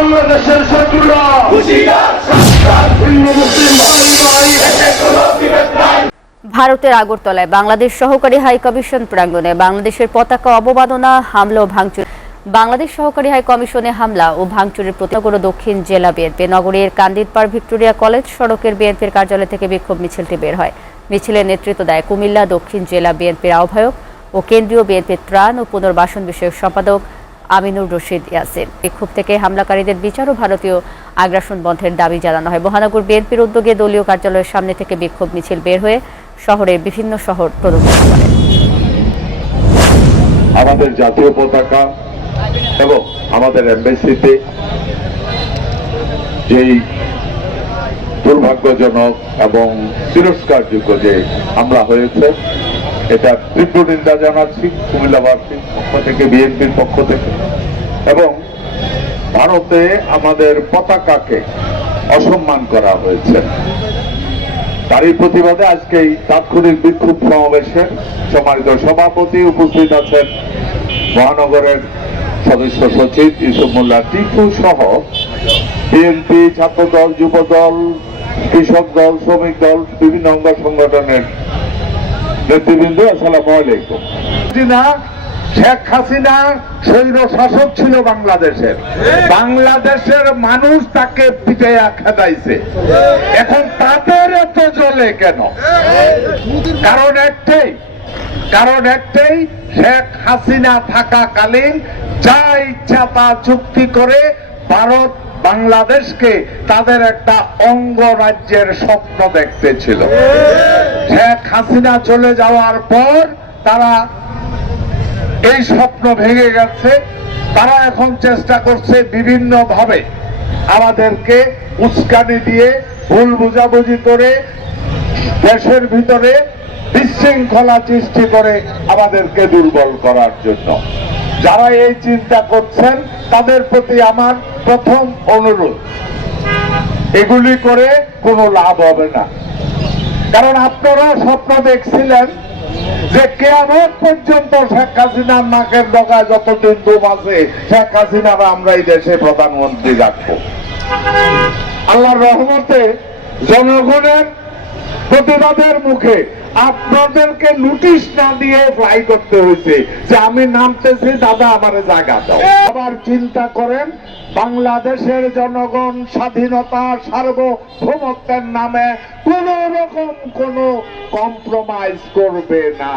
বাংলাদেশের শত্রুরা ভারতের আগরতলায় বাংলাদেশ সহকারী হাই কমিশন প্রাঙ্গণে বাংলাদেশের পতাকা অবমাননা, হামলা ও ভাঙচুর। বাংলাদেশ সহকারী হাই কমিশনে হামলা ও ভাঙচুরের প্রতিবাদে দক্ষিণ জেলা বিএনপি নগরীর কান্দিরপাড় ভিক্টোরিয়া কলেজ সড়কের বিএনপির কার্যালয় থেকে বিক্ষোভ মিছিলটি বের হয়। মিছিলের নেতৃত্ব দেয় কুমিল্লা দক্ষিণ জেলা বিএনপির আহ্বায়ক ও কেন্দ্রীয় বিএনপির ত্রাণ ও পুনর্বাসন বিষয়ক সম্পাদক আমিনুর রশিদ ইয়াসিন। বিক্ষোভ থেকে হামলাকারীদের বিচার ও ভারতীয় আগ্রাসন বন্ধের দাবি জানানো হয়। মহানগর বিএনপির উদ্যোগে দলীয় কার্যালয়ের সামনে থেকে বিক্ষোভ মিছিল বের হয়ে শহরের বিভিন্ন শহর প্রদক্ষিণ করে। আমাদের জাতীয় পতাকা এবং আমাদের এমবেসিতে যেই দুর্ভাগ্যজনক এবং তিরস্কারযোগ্য যে হামলা হয়েছে, এটা তীব্র নিন্দা জানাচ্ছি কুমিল্লাবাসীর পক্ষ থেকে, বিএনপির পক্ষ থেকে। এবং ভারতে আমাদের পতাকাকে অসম্মান করা হয়েছে, তারই প্রতিবাদে আজকে এই তাৎক্ষণিক বিক্ষোভ সমাবেশে সম্মানিত সভাপতি উপস্থিত আছেন মহানগরের সদস্য সচিব ইউসুফ মোল্লা টিপু সহ বিএনপি, ছাত্রদল, যুবদল, কৃষক দল, শ্রমিক দল, বিভিন্ন অঙ্গ সংগঠনের নেতৃবৃন্দ। আসসালামু আলাইকুম। শেখ হাসিনা স্বৈর শাসক ছিল বাংলাদেশের মানুষ তাকে পিটাইয়া খেদাইছে। এখন তাদের এত জ্বলে কেন? কারণ একটাই, শেখ হাসিনা থাকাকালীন যা ইচ্ছা তা চুক্তি করে ভারত বাংলাদেশকে তাদের একটা অঙ্গরাজ্যের স্বপ্ন দেখতেছিল। শেখ হাসিনা চলে যাওয়ার পর তারা এই স্বপ্ন ভেঙে গেছে। তারা এখন চেষ্টা করছে বিভিন্ন ভাবে আমাদেরকে উস্কানি দিয়ে, ভুল বুঝাবুঝি করে, দেশের ভিতরে বিশৃঙ্খলা সৃষ্টি করে আমাদেরকে দুর্বল করার জন্য। যারা এই চিন্তা করছেন তাদের প্রতি আমার প্রথম অনুরোধ, এগুলি করে কোনো লাভ হবে না। কারণ আপনারা স্বপ্ন দেখছিলেন যে কিয়ামত পর্যন্ত শেখ হাসিনার নাকের ডগায় যতদিন দম আছে শেখ হাসিনার আমরা এই দেশে প্রধানমন্ত্রী রাখবো। আল্লাহর রহমতে জনগণের প্রতিবাদের মুখে আপনাদেরকে নোটিশ না দিয়ে ফ্লাই করতে হয়েছে যে আমি নামতেছি, দাদা আমার জায়গা দাও। আবার চিন্তা করেন, বাংলাদেশের জনগণ স্বাধীনতা, সার্বভৌমত্বের নামে কোন রকম কোন কম্প্রোমাইজ করবে না।